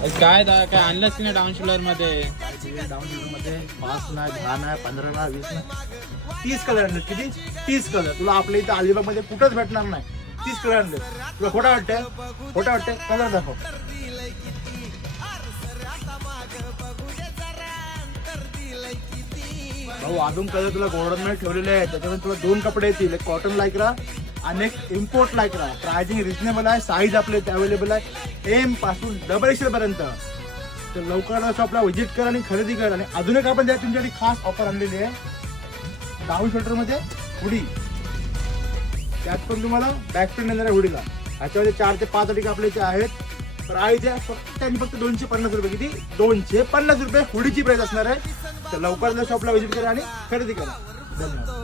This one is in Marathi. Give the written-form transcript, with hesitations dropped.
काय काय आणलंच की नाही डाऊन शोल्डर मध्ये? डाऊन शोल्डर मध्ये 5 नाही, 10 नाही, 15 नाही, 20 नाही, 30 कलर आणले. किती? 30 कलर. तुला आपल्या इथं अलिबाग मध्ये कुठंच भेटणार नाही. 30 कलर आणले. तुला खोटा वाटतंय? खोटा वाटतंय? कलर दाखव. भाऊ अजून कलर तुला गोल्डन मध्ये ठेवलेले आहेत. त्याच्यामध्ये तुला 2 कपडे येतील, एक कॉटन लायक्रा आणि एक इम्पोर्ट लायक्रा. प्राइसिंग रिजनेबल आहे. साईज आपल्या इथे अवेलेबल आहे एम पासून XXL पर्यंत. तर लवकर शॉपला व्हिजिट कर आणि खरेदी कर. आणि अजून एक आपण तुमच्यासाठी खास ऑफर आणलेली आहे. डाऊन शोल्डर मध्ये हुडी, त्यात पण तुम्हाला बॅक प्रिंट येणार आहे हुडीला. ह्याच्यामध्ये 4 ते 5 अटी आपल्या इथे आहेत. प्राइस आहे फक्त आणि फक्त 250 रुपये. किती? 250 रुपये हुडीची प्राइस असणार आहे. तर लवकर शॉपला व्हिजिट करा आणि खरेदी करा. धन्यवाद.